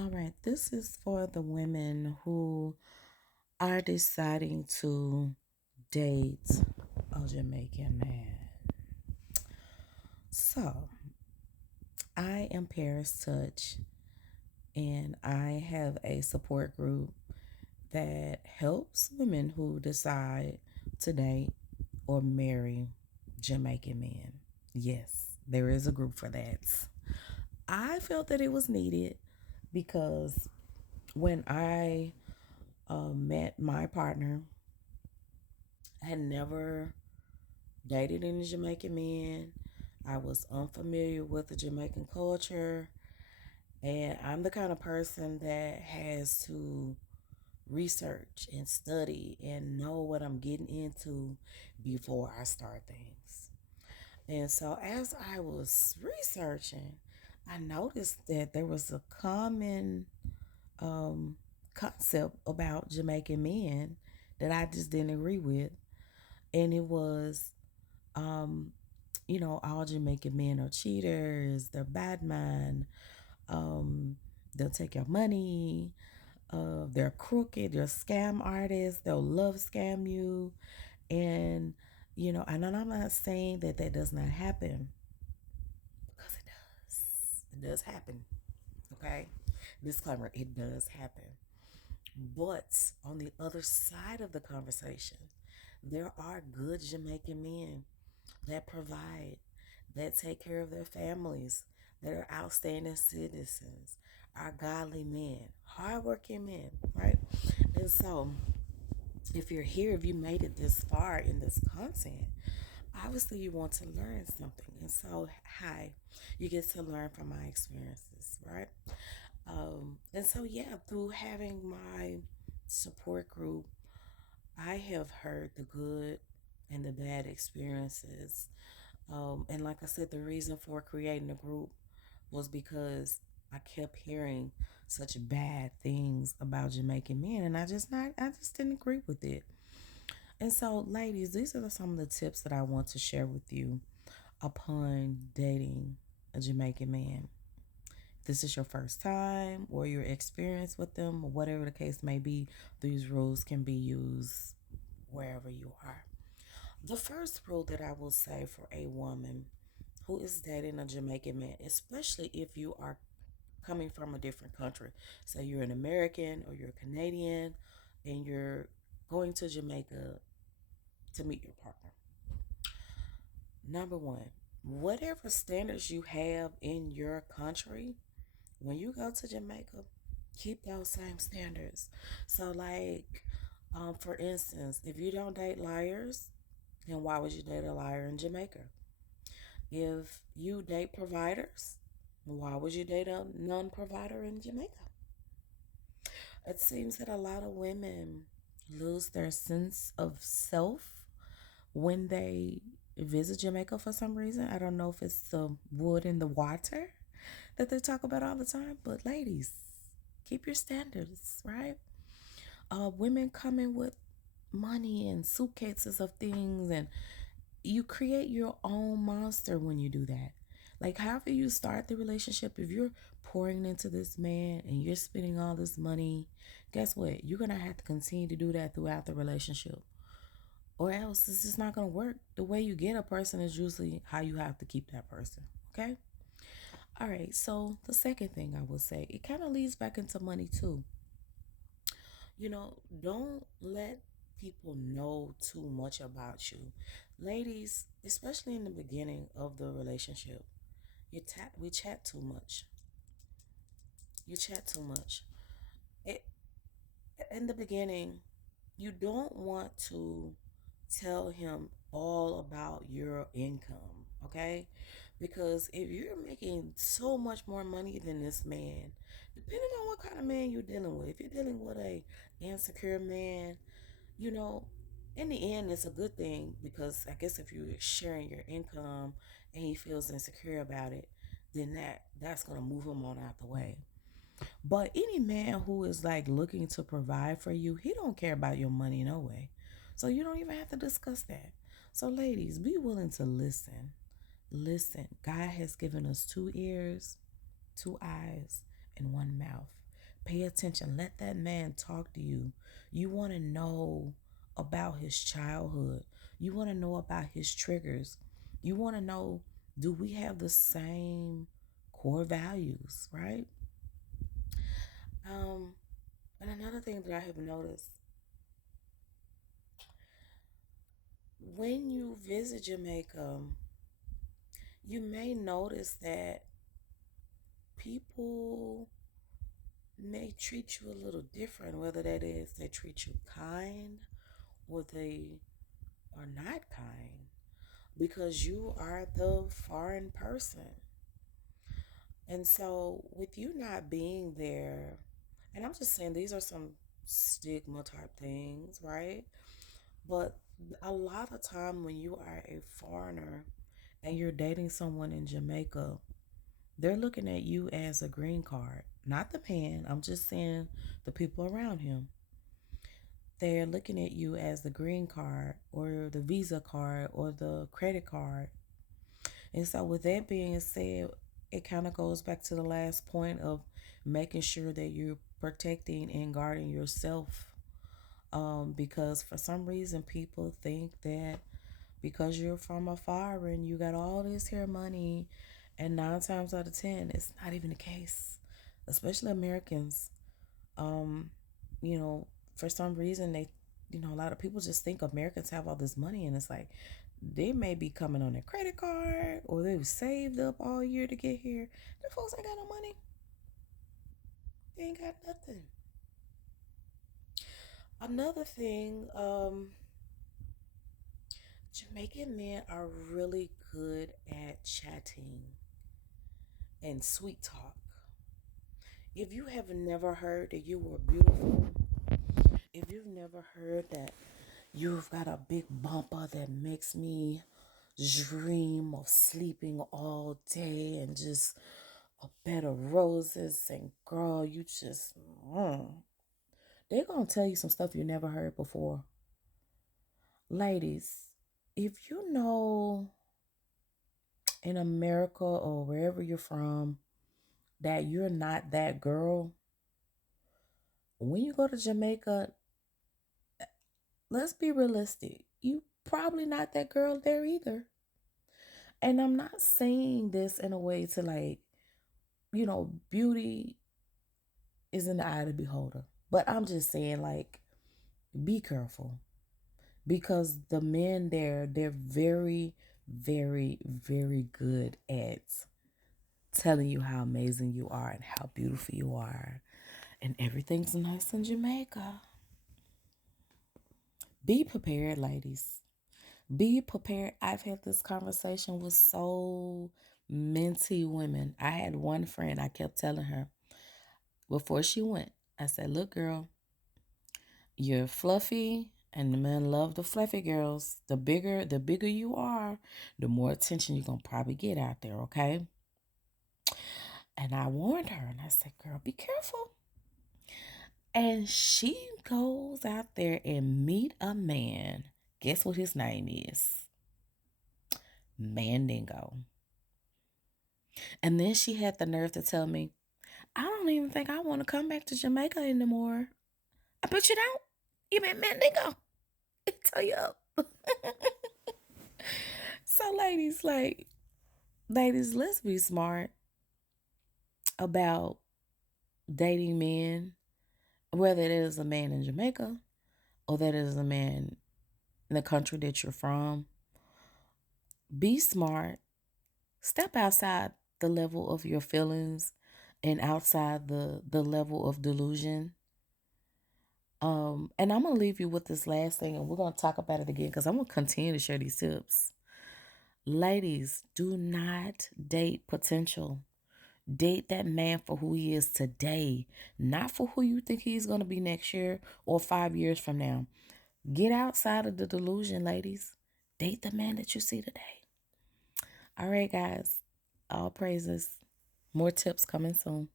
All right, this is for the women who are deciding to date a Jamaican man. So, I am Paris Touch, and I have a support group that helps women who decide to date or marry Jamaican men. Yes, there is a group for that. I felt that it was needed because when I met my partner, I had never dated any Jamaican men. I was unfamiliar with the Jamaican culture, and I'm the kind of person that has to research and study and know what I'm getting into before I start things. And so, as I was researching, I noticed that there was a common um, concept about Jamaican men that I just didn't agree with, and it was um, all Jamaican men are cheaters, they're bad men, um, they'll take your money, they're crooked, they're scam artists, they'll love scam you. And, and I'm not saying that that does not happen because it does. It does happen. Okay. Disclaimer, it does happen. But on the other side of the conversation, there are good Jamaican men that provide, that take care of their families, that are outstanding citizens, are godly men, hardworking men, right? And so, if you're here, if you made it this far in this content, obviously you want to learn something. And so, hi, you get to learn from my experiences, right? And so, yeah, through having my support group, I have heard the good and the bad experiences. And like I said, the reason for creating the group was because I kept hearing such bad things about Jamaican men, and I just didn't agree with it. And so, ladies, these are some of the tips that I want to share with you upon dating a Jamaican man. If this is your first time or your experience with them, or whatever the case may be, these rules can be used wherever you are. The first rule that I will say for a woman who is dating a Jamaican man, especially if you are coming from a different country, say you're an American or you're a Canadian, and you're going to Jamaica to meet your partner. Number one, whatever standards you have in your country, when you go to Jamaica, keep those same standards. So, like, for instance, if you don't date liars, then why would you date a liar in Jamaica? If you date providers, why would you date a non provider in Jamaica? It seems that a lot of women lose their sense of self when they visit Jamaica for some reason. I don't know if it's the wood in the water that they talk about all the time, but ladies, keep your standards, right? Women come in with money and suitcases of things, and you create your own monster when you do that. Like, however you start the relationship, if you're pouring into this man and you're spending all this money, guess what? You're going to have to continue to do that throughout the relationship, or else it's just not going to work. The way you get a person is usually how you have to keep that person. Okay. All right. So, the second thing I would say, it kind of leads back into money too. Don't let people know too much about you. Ladies, especially in the beginning of the relationship, we chat too much. You chat too much. It, in the beginning, you don't want to tell him all about your income, okay? Because if you're making so much more money than this man, depending on what kind of man you're dealing with, if you're dealing with a insecure man, you know, in the end, it's a good thing because I guess if you're sharing your income and he feels insecure about it, then that's gonna move him on out the way. But any man who is like looking to provide for you, he don't care about your money no way. So you don't even have to discuss that. So ladies, be willing to listen. Listen. God has given us two ears, two eyes, and one mouth. Pay attention. Let that man talk to you. You want to know about his childhood. You want to know about his triggers. You want to know, do we have the same core values, right? Um, and another thing that I have noticed, when you visit Jamaica, you may notice that people may treat you a little different, whether that is they treat you kind or they are not kind, because you are the foreign person. And so, with you not being there, and I'm just saying these are some stigma type things, right? But a lot of time when you are a foreigner and you're dating someone in Jamaica, they're looking at you as a green card, not the man. I'm just saying the people around him. They're looking at you as the green card or the Visa card or the credit card. And so, with that being said, it kind of goes back to the last point of making sure that you're protecting and guarding yourself. Because for some reason, people think that because you're from afar and you got all this here money, and 9 times out of 10, it's not even the case. Especially Americans, um, you know, for some reason a lot of people just think Americans have all this money, and it's like they may be coming on their credit card or they've saved up all year to get here. The folks ain't got no money. They ain't got nothing. Another thing, Jamaican men are really good at chatting and sweet talk. If you have never heard that you were beautiful, if you've never heard that you've got a big bumper that makes me dream of sleeping all day and just a bed of roses, and girl, you just, they're going to tell you some stuff you never heard before. Ladies, if you know in America or wherever you're from that you're not that girl, when you go to Jamaica, let's be realistic. You probably not that girl there either. And I'm not saying this in a way to like, beauty is in the eye of the beholder. But I'm just saying, like, be careful. Because the men there, they're very, very, very good at telling you how amazing you are and how beautiful you are. And everything's nice in Jamaica. Be prepared, ladies. Be prepared. I've had this conversation with so many women. I had one friend, I kept telling her before she went, I said, look, girl, you're fluffy and the men love the fluffy girls. The bigger you are, the more attention you're gonna probably get out there, okay? And I warned her and I said, girl, be careful. And she goes out there and meet a man. Guess what his name is? Mandingo. And then she had the nerve to tell me, I don't even think I want to come back to Jamaica anymore. I bet you don't. You met Mandingo. Tell you up. So ladies, let's be smart about dating men, whether it is a man in Jamaica or that is a man in the country that you're from. Be smart. Step outside the level of your feelings and outside the level of delusion. And I'm gonna leave you with this last thing, and we're gonna talk about it again because I'm gonna continue to share these tips. Ladies, do not date potential. Date that man for who he is today, not for who you think he's gonna be next year or 5 years from now. Get outside of the delusion, ladies. Date the man that you see today. All right, guys. All praises. More tips coming soon.